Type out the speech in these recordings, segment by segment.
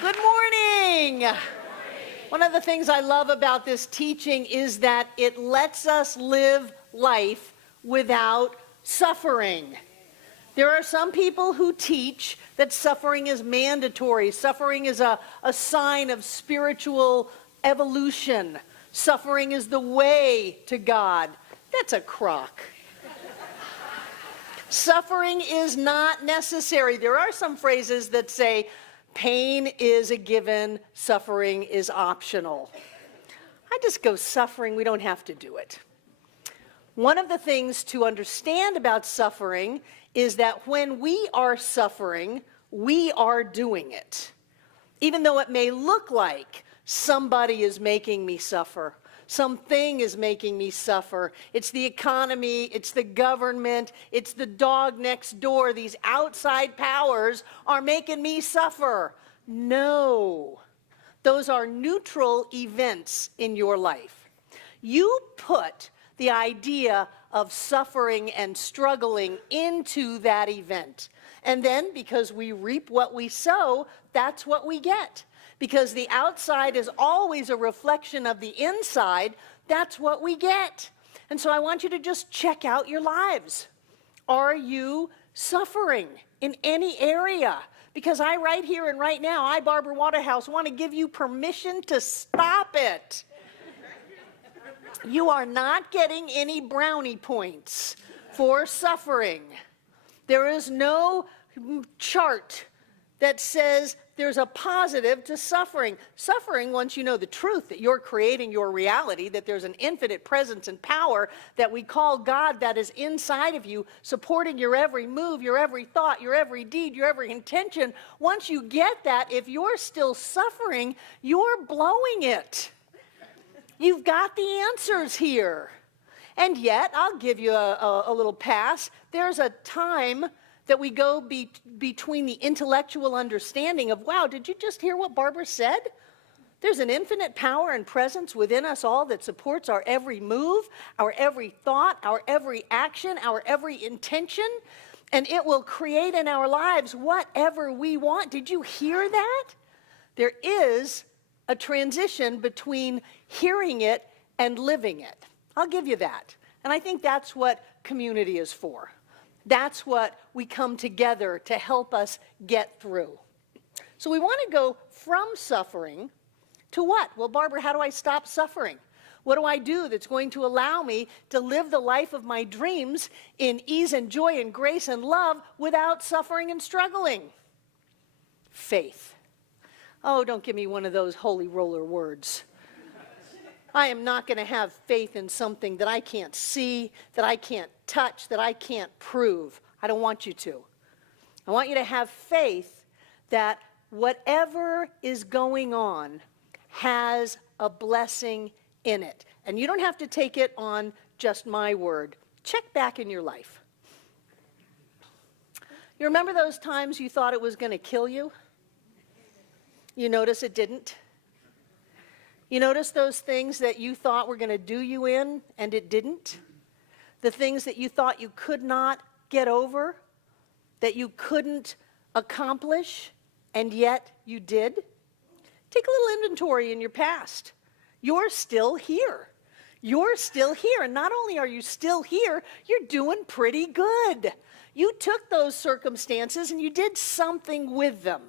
Good morning. One of the things I love about this teaching is that it lets us live life without suffering. There are some people who teach that suffering is mandatory. Suffering is a sign of spiritual evolution. Suffering is the way to God. That's a crock. Suffering is not necessary. There are some phrases that say, pain is a given, suffering is optional. I just go, suffering, we don't have to do it. One of the things to understand about suffering is that when we are suffering, we are doing it. Even though it may look like somebody is making me suffer, something is making me suffer. It's the economy, it's the government, it's the dog next door. These outside powers are making me suffer. No, those are neutral events in your life. You put the idea of suffering and struggling into that event. And then, because we reap what we sow, that's what we get. Because the outside is always a reflection of the inside, that's what we get. And so I want you to just check out your lives. Are you suffering in any area? Because I right here and right now, I, Barbara Waterhouse, want to give you permission to stop it. You are not getting any brownie points for suffering. There is no chart that says there's a positive to suffering. Suffering, once you know the truth that you're creating your reality, that there's an infinite presence and power that we call God that is inside of you, supporting your every move, your every thought, your every deed, your every intention. Once you get that, if you're still suffering, you're blowing it. You've got the answers here. And yet, I'll give you a little pass. There's a time that we go between the intellectual understanding of, wow, did you just hear what Barbara said? There's an infinite power and presence within us all that supports our every move, our every thought, our every action, our every intention, and it will create in our lives whatever we want. Did you hear that? There is a transition between hearing it and living it. I'll give you that. And I think that's what community is for. That's what we come together to help us get through. So we want to go from suffering to what? Well, Barbara, how do I stop suffering? What do I do that's going to allow me to live the life of my dreams in ease and joy and grace and love without suffering and struggling? Faith. Oh, don't give me one of those holy roller words. I am not going to have faith in something that I can't see, that I can't touch, that I can't prove. I don't want you to. I want you to have faith that whatever is going on has a blessing in it. And you don't have to take it on just my word. Check back in your life. You remember those times you thought it was going to kill you? You notice it didn't? You notice those things that you thought were going to do you in, and it didn't? The things that you thought you could not get over, that you couldn't accomplish, and yet you did? Take a little inventory in your past. You're still here. You're still here. And not only are you still here, you're doing pretty good. You took those circumstances and you did something with them.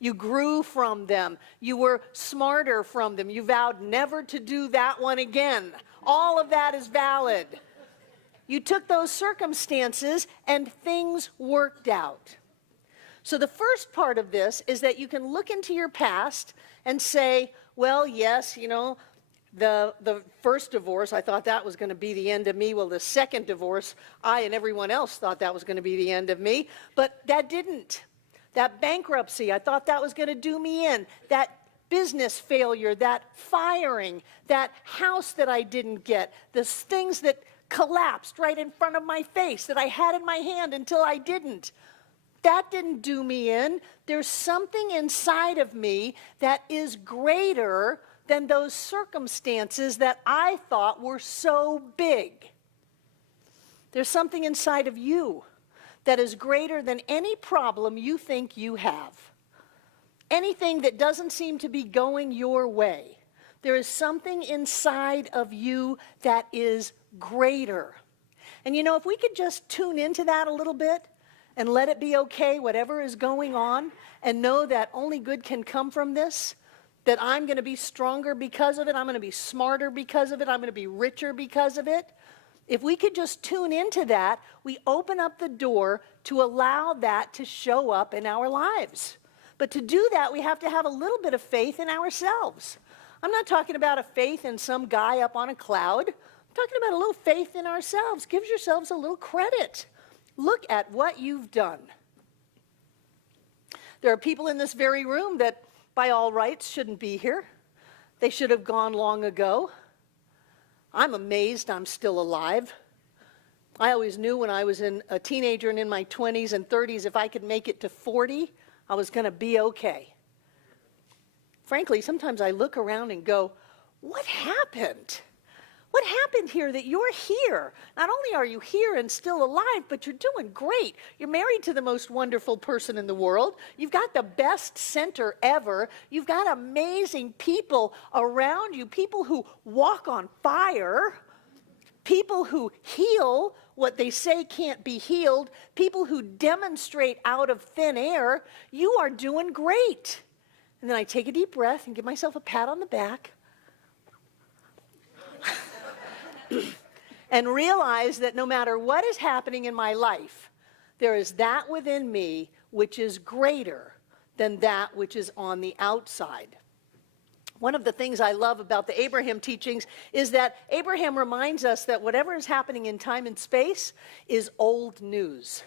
You grew from them. You were smarter from them. You vowed never to do that one again. All of that is valid. You took those circumstances and things worked out. So the first part of this is that you can look into your past and say, well, yes, you know, the first divorce, I thought that was going to be the end of me. Well, the second divorce, I and everyone else thought that was going to be the end of me. But that didn't. That bankruptcy, I thought that was going to do me in. That business failure, that firing, that house that I didn't get, the things that collapsed right in front of my face that I had in my hand until I didn't. That didn't do me in. There's something inside of me that is greater than those circumstances that I thought were so big. There's something inside of you that is greater than any problem you think you have. anything that doesn't seem to be going your way, there is something inside of you that is greater. And you know, if we could just tune into that a little bit and let it be okay, whatever is going on, and know that only good can come from this, that I'm going to be stronger because of it, I'm going to be smarter because of it, I'm going to be richer because of it. If we could just tune into that, we open up the door to allow that to show up in our lives. But to do that, we have to have a little bit of faith in ourselves. I'm not talking about a faith in some guy up on a cloud. I'm talking about a little faith in ourselves. Give yourselves a little credit. Look at what you've done. There are people in this very room that, by all rights, shouldn't be here. They should have gone long ago. I'm amazed I'm still alive. I always knew when I was a teenager and in my 20s and 30s, if I could make it to 40, I was going to be okay. Frankly, sometimes I look around and go, what happened? What happened here that you're here? Not only are you here and still alive, but you're doing great. You're married to the most wonderful person in the world. You've got the best center ever. You've got amazing people around you, people who walk on fire, people who heal what they say can't be healed, people who demonstrate out of thin air. You are doing great. And then I take a deep breath and give myself a pat on the back and realize that no matter what is happening in my life, there is that within me which is greater than that which is on the outside. One of the things I love about the Abraham teachings is that Abraham reminds us that whatever is happening in time and space is old news,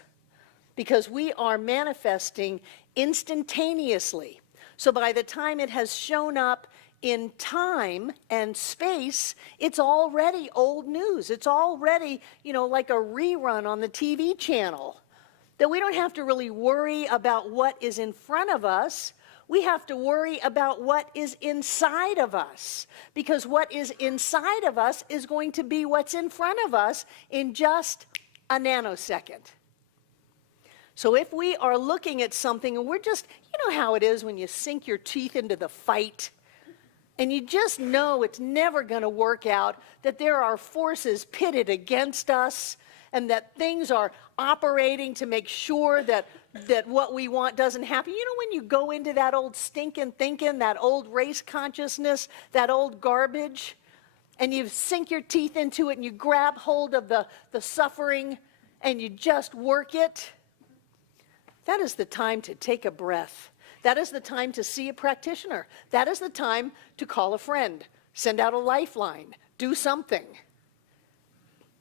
because we are manifesting instantaneously. So by the time it has shown up in time and space, it's already old news. It's already, like a rerun on the TV channel. That we don't have to really worry about what is in front of us. We have to worry about what is inside of us. Because what is inside of us is going to be what's in front of us in just a nanosecond. So if we are looking at something and we're just, you know how it is when you sink your teeth into the fight and you just know it's never going to work out, that there are forces pitted against us and that things are operating to make sure that what we want doesn't happen. You know, when you go into that old stinking thinking, that old race consciousness, that old garbage, and you sink your teeth into it and you grab hold of the suffering and you just work it, that is the time to take a breath. That is the time to see a practitioner. That is the time to call a friend, send out a lifeline, do something.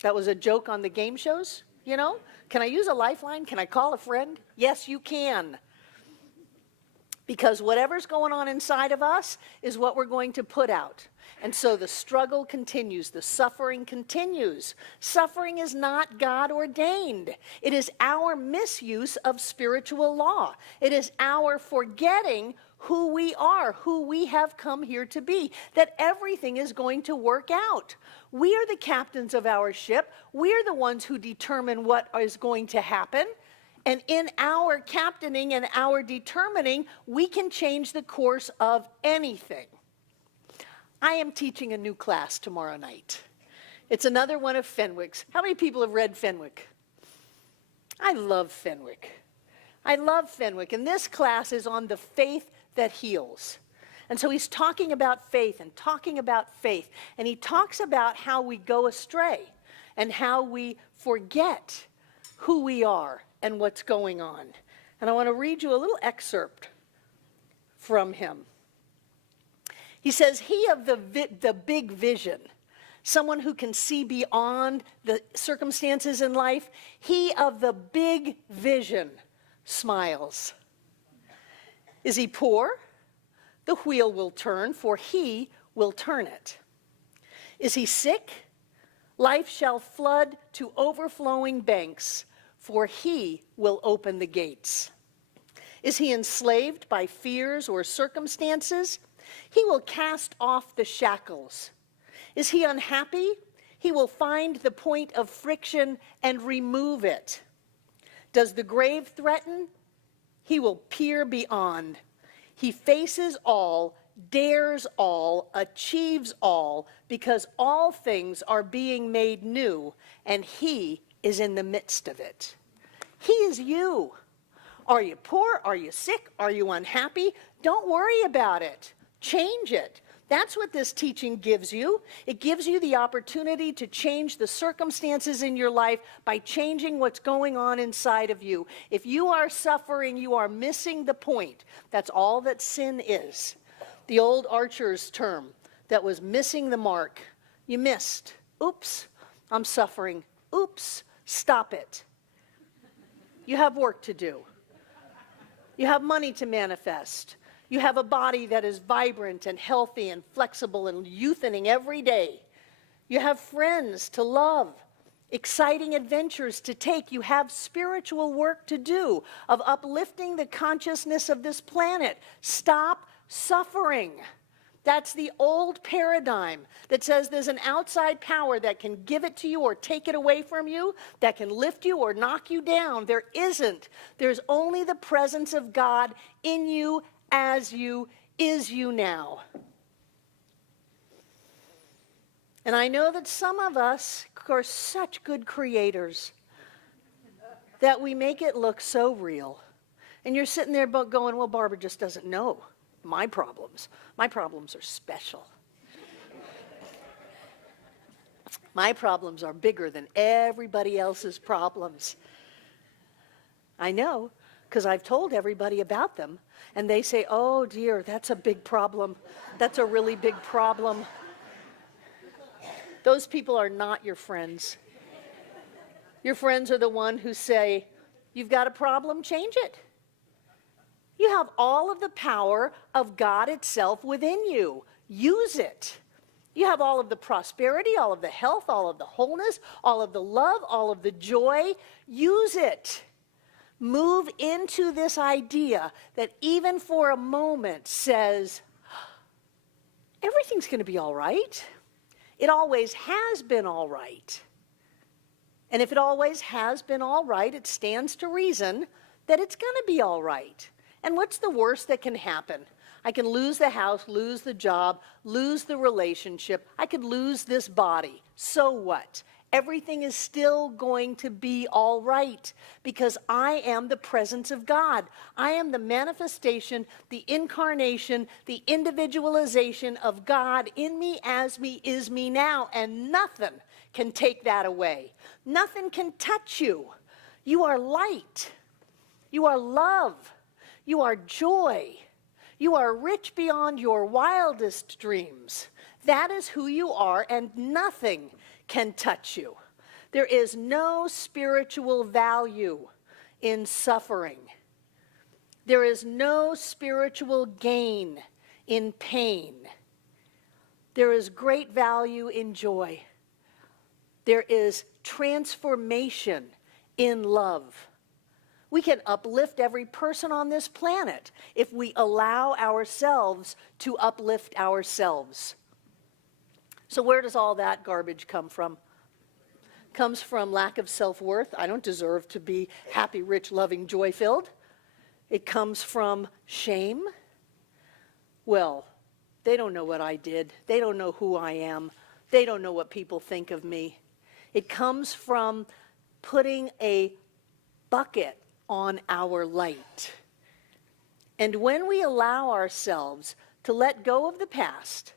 That was a joke on the game shows, Can I use a lifeline? Can I call a friend? Yes, you can. Because whatever's going on inside of us is what we're going to put out. And so the struggle continues, the suffering continues. Suffering is not God ordained. It is our misuse of spiritual law. It is our forgetting who we are, who we have come here to be, that everything is going to work out. We are the captains of our ship. We are the ones who determine what is going to happen. And in our captaining and our determining, we can change the course of anything. I am teaching a new class tomorrow night. It's another one of Fenwick's. How many people have read Fenwick? I love Fenwick. I love Fenwick. And this class is on the faith that heals. And so he's talking about faith and talking about faith. And he talks about how we go astray and how we forget who we are and what's going on. And I want to read you a little excerpt from him. He says, he of the big vision, someone who can see beyond the circumstances in life, he of the big vision smiles. Is he poor? The wheel will turn, for he will turn it. Is he sick? Life shall flood to overflowing banks, for he will open the gates. Is he enslaved by fears or circumstances? He will cast off the shackles. Is he unhappy? He will find the point of friction and remove it. Does the grave threaten? He will peer beyond. He faces all, dares all, achieves all, because all things are being made new, and he is in the midst of it. He is you. Are you poor? Are you sick? Are you unhappy? Don't worry about it. Change it. That's what this teaching gives you. It gives you the opportunity to change the circumstances in your life by changing what's going on inside of you. If you are suffering, you are missing the point. That's all that sin is. The old archer's term that was missing the mark. You missed. Oops, I'm suffering. Oops, stop it. You have work to do. You have money to manifest. You have a body that is vibrant and healthy and flexible and youthening every day. You have friends to love, exciting adventures to take. You have spiritual work to do of uplifting the consciousness of this planet. Stop suffering. That's the old paradigm that says there's an outside power that can give it to you or take it away from you, that can lift you or knock you down. There isn't. There's only the presence of God in you, as you, is you now. And I know that some of us are such good creators that we make it look so real. And you're sitting there going, well, Barbara just doesn't know my problems. My problems are special. My problems are bigger than everybody else's problems. I know, because I've told everybody about them. And they say, oh dear, that's a big problem. That's a really big problem. Those people are not your friends. Your friends are the one who say, you've got a problem, change it. You have all of the power of God itself within you. Use it. You have all of the prosperity, all of the health, all of the wholeness, all of the love, all of the joy. Use it. Move into this idea that even for a moment says, everything's going to be all right. It always has been all right. And if it always has been all right, it stands to reason that it's going to be all right. And what's the worst that can happen? I can lose the house, lose the job, lose the relationship. I could lose this body. So what? Everything is still going to be all right because I am the presence of God. I am the manifestation, the incarnation, the individualization of God in me, as me, is me now, and nothing can take that away. Nothing can touch you. You are light. You are love. You are joy. You are rich beyond your wildest dreams. That is who you are, and nothing can touch you. There is no spiritual value in suffering. There is no spiritual gain in pain. There is great value in joy. There is transformation in love. We can uplift every person on this planet if we allow ourselves to uplift ourselves. So where does all that garbage come from? Comes from lack of self-worth. I don't deserve to be happy, rich, loving, joy-filled. It comes from shame. Well, they don't know what I did. They don't know who I am. They don't know what people think of me. It comes from putting a bucket on our light. And when we allow ourselves to let go of the past,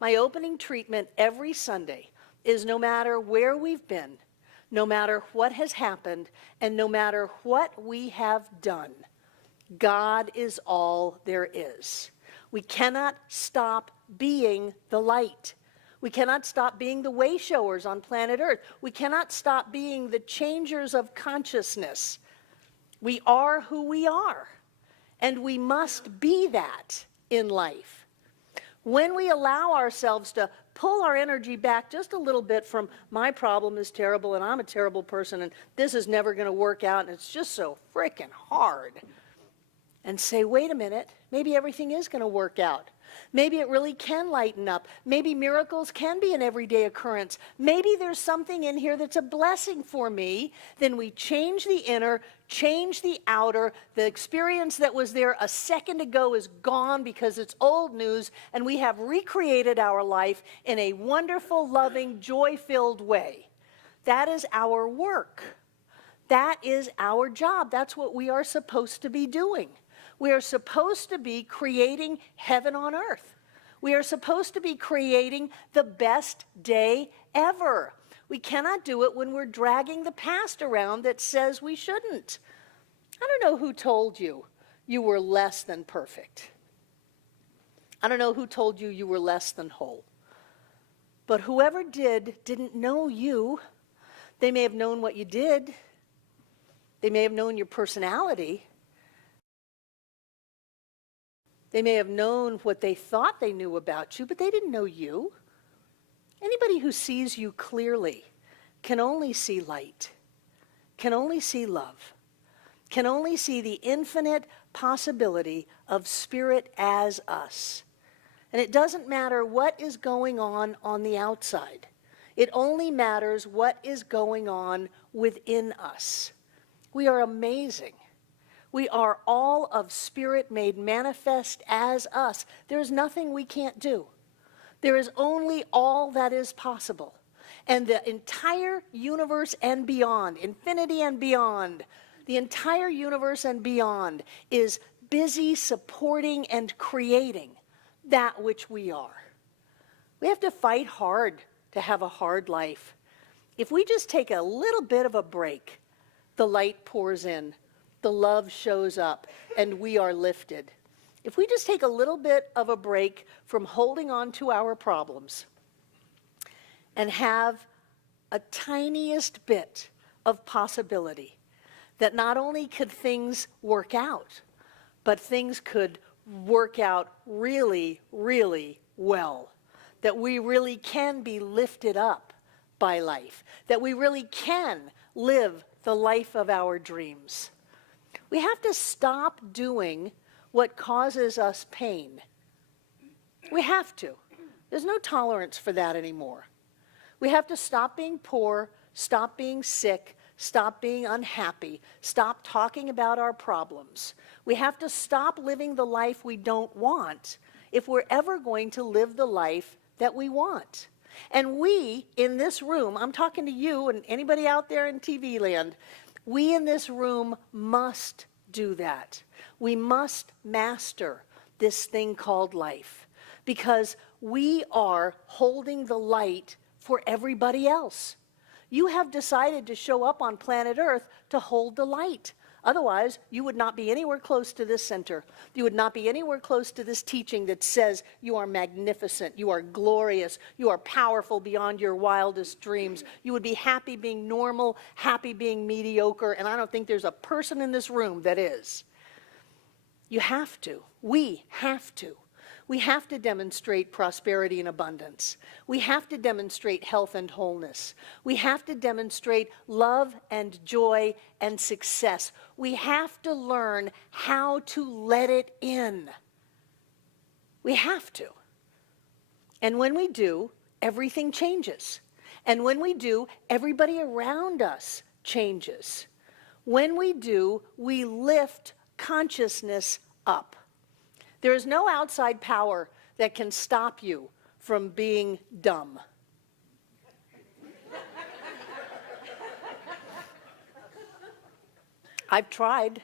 my opening treatment every Sunday is no matter where we've been, no matter what has happened, and no matter what we have done, God is all there is. We cannot stop being the light. We cannot stop being the way showers on planet Earth. We cannot stop being the changers of consciousness. We are who we are, and we must be that in life. When we allow ourselves to pull our energy back just a little bit from my problem is terrible and I'm a terrible person and this is never going to work out and it's just so freaking hard, and say, wait a minute, maybe everything is going to work out. Maybe it really can lighten up. Maybe miracles can be an everyday occurrence. Maybe there's something in here that's a blessing for me. Then we change the inner, change the outer. The experience that was there a second ago is gone because it's old news, and we have recreated our life in a wonderful, loving, joy-filled way. That is our work. That is our job. That's what we are supposed to be doing. We are supposed to be creating heaven on earth. We are supposed to be creating the best day ever. We cannot do it when we're dragging the past around that says we shouldn't. I don't know who told you you were less than perfect. I don't know who told you you were less than whole. But whoever didn't know you. They may have known what you did. They may have known your personality. They may have known what they thought they knew about you, but they didn't know you. Anybody who sees you clearly can only see light, can only see love, can only see the infinite possibility of spirit as us. And it doesn't matter what is going on the outside. It only matters what is going on within us. We are amazing. We are all of spirit made manifest as us. There is nothing we can't do. There is only all that is possible. And the entire universe and beyond, infinity and beyond, the entire universe and beyond is busy supporting and creating that which we are. We have to fight hard to have a hard life. If we just take a little bit of a break, the light pours in. The love shows up, and we are lifted. If we just take a little bit of a break from holding on to our problems and have a tiniest bit of possibility that not only could things work out, but things could work out really, really well, that we really can be lifted up by life, that we really can live the life of our dreams. We have to stop doing what causes us pain. We have to. There's no tolerance for that anymore. We have to stop being poor, stop being sick, stop being unhappy, stop talking about our problems. We have to stop living the life we don't want if we're ever going to live the life that we want. And we in this room, I'm talking to you and anybody out there in TV land, we in this room must do that. We must master this thing called life because we are holding the light for everybody else. You have decided to show up on planet Earth to hold the light. Otherwise, you would not be anywhere close to this center. You would not be anywhere close to this teaching that says you are magnificent, you are glorious, you are powerful beyond your wildest dreams. You would be happy being normal, happy being mediocre, and I don't think there's a person in this room that is. You have to. We have to. We have to demonstrate prosperity and abundance. We have to demonstrate health and wholeness. We have to demonstrate love and joy and success. We have to learn how to let it in. We have to. And when we do, everything changes. And when we do, everybody around us changes. When we do, we lift consciousness up. There is no outside power that can stop you from being dumb. I've tried.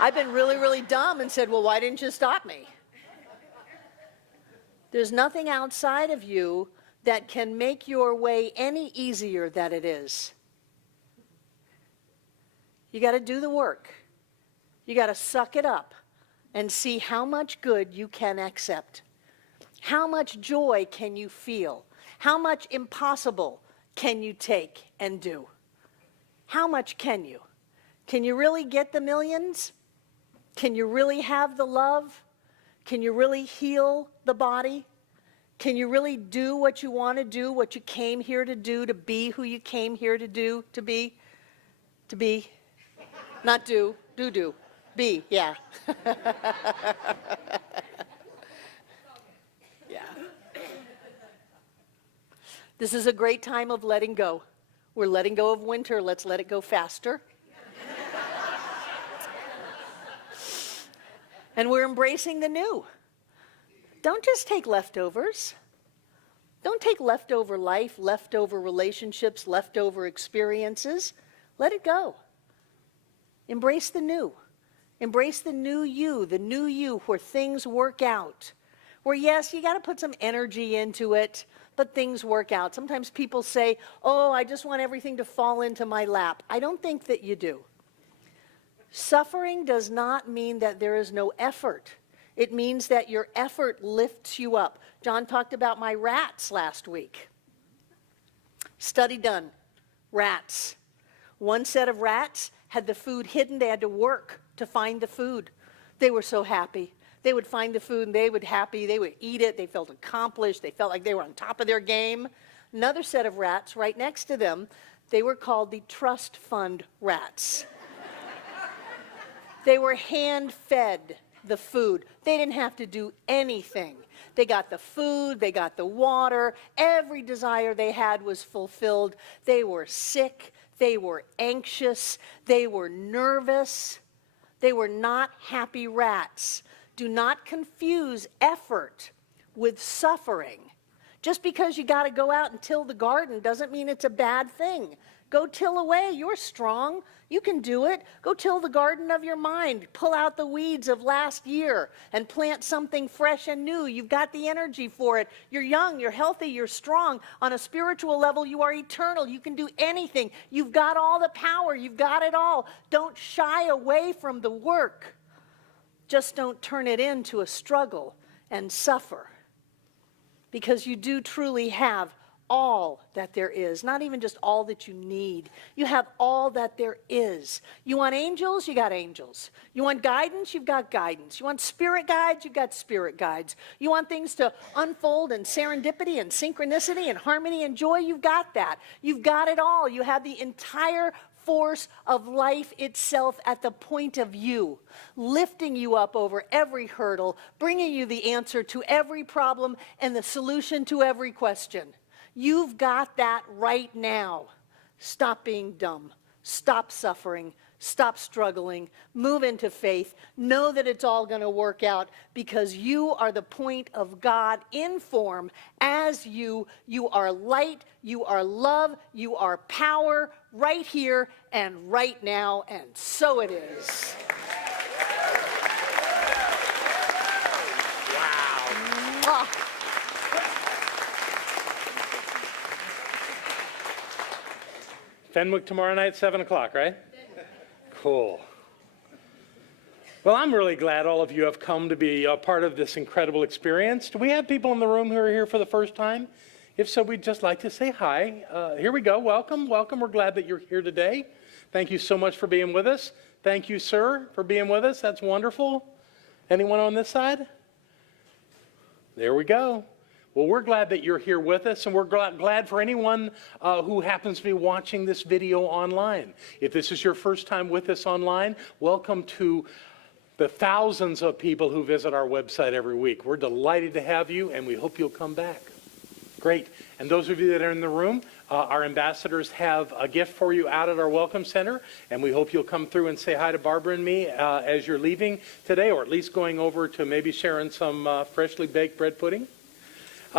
I've been really, really dumb and said, well, why didn't you stop me? There's nothing outside of you that can make your way any easier than it is. You got to do the work. You got to suck it up and see how much good you can accept. How much joy can you feel? How much impossible can you take and do? How much can you? Can you really get the millions? Can you really have the love? Can you really heal the body? Can you really do what you want to do, what you came here to do, to be who you came here to do, to be? To be. Not do, do. B, yeah. Yeah. This is a great time of letting go. We're letting go of winter. Let's let it go faster. And we're embracing the new. Don't just take leftovers. Don't take leftover life, leftover relationships, leftover experiences. Let it go. Embrace the new. Embrace the new you where things work out. Where, yes, you got to put some energy into it, but things work out. Sometimes people say, oh, I just want everything to fall into my lap. I don't think that you do. Suffering does not mean that there is no effort. It means that your effort lifts you up. John talked about my rats last week. Study done. Rats. One set of rats had the food hidden. They had to work to find the food. They were so happy. They would find the food and they would eat it. They felt accomplished. They felt like they were on top of their game. Another set of rats right next to them, they were called the trust fund rats. They were hand-fed the food. They didn't have to do anything. They got the food, they got the water, every desire they had was fulfilled. They were sick, they were anxious, they were nervous. They were not happy rats. Do not confuse effort with suffering. Just because you got to go out and till the garden doesn't mean it's a bad thing. Go till away. You're strong. You can do it. Go till the garden of your mind. Pull out the weeds of last year and plant something fresh and new. You've got the energy for it. You're young. You're healthy. You're strong. On a spiritual level, you are eternal. You can do anything. You've got all the power. You've got it all. Don't shy away from the work. Just don't turn it into a struggle and suffer. Because you do truly have all that there is, not even just all that you need. You have all that there is. You want angels? You got angels. You want guidance? You've got guidance. You want spirit guides? You've got spirit guides. You want things to unfold in serendipity and synchronicity and harmony and joy? You've got that. You've got it all. You have the entire force of life itself at the point of view, lifting you up over every hurdle, bringing you the answer to every problem and the solution to every question. You've got that right now. Stop being dumb. Stop suffering. Stop struggling. Move into faith. Know that it's all going to work out because you are the point of God in form as you. You are light. You are love. You are power right here and right now. And so it is. Wow. Mwah. Fenwick tomorrow night, 7 o'clock, right? Cool. Well, I'm really glad all of you have come to be a part of this incredible experience. Do we have people in the room who are here for the first time? If so, we'd just like to say hi. Here we go. Welcome, welcome. We're glad that you're here today. Thank you so much for being with us. Thank you, sir, for being with us. That's wonderful. Anyone on this side? There we go. Well, we're glad that you're here with us, and we're glad for anyone who happens to be watching this video online. If this is your first time with us online, welcome to the thousands of people who visit our website every week. We're delighted to have you, and we hope you'll come back. Great. And those of you that are in the room, our ambassadors have a gift for you out at our Welcome Center, and we hope you'll come through and say hi to Barbara and me as you're leaving today, or at least going over to maybe sharing some freshly baked bread pudding. It's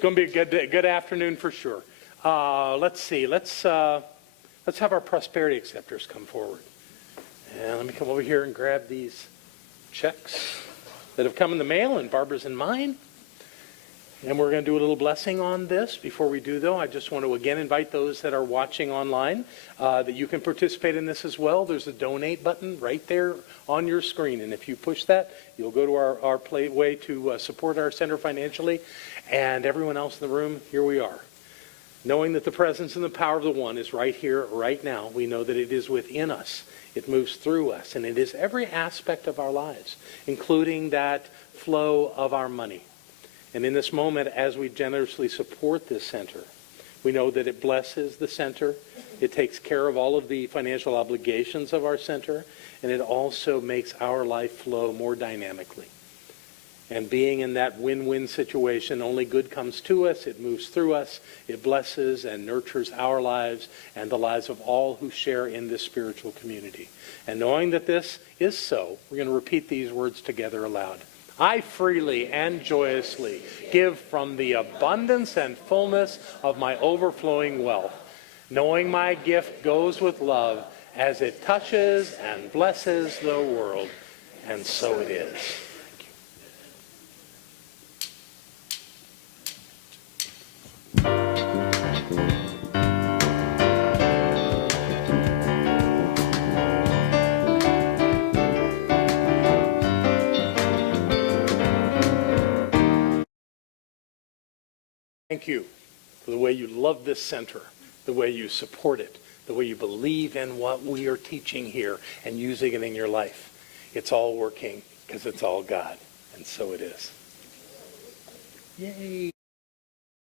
going to be a good afternoon for sure. Let's see. Let's have our prosperity acceptors come forward. And let me come over here and grab these checks that have come in the mail, and Barbara's in mine. And we're going to do a little blessing on this. Before we do, though, I just want to again invite those that are watching online that you can participate in this as well. There's a donate button right there on your screen. And if you push that, you'll go to our way to support our center financially. And everyone else in the room, here we are. Knowing that the presence and the power of the One is right here, right now, we know that it is within us. It moves through us. And it is every aspect of our lives, including that flow of our money. And in this moment, as we generously support this center, we know that it blesses the center, It takes care of all of the financial obligations of our center, and it also makes our life flow more dynamically. And being in that win-win situation, only good comes to us, it moves through us, it blesses and nurtures our lives and the lives of all who share in this spiritual community. And knowing that this is so, we're going to repeat these words together aloud. I freely and joyously give from the abundance and fullness of my overflowing wealth, knowing my gift goes with love as it touches and blesses the world. And so it is. Thank you for the way you love this center, the way you support it, the way you believe in what we are teaching here and using it in your life. It's all working because it's all God, and so it is. Yay.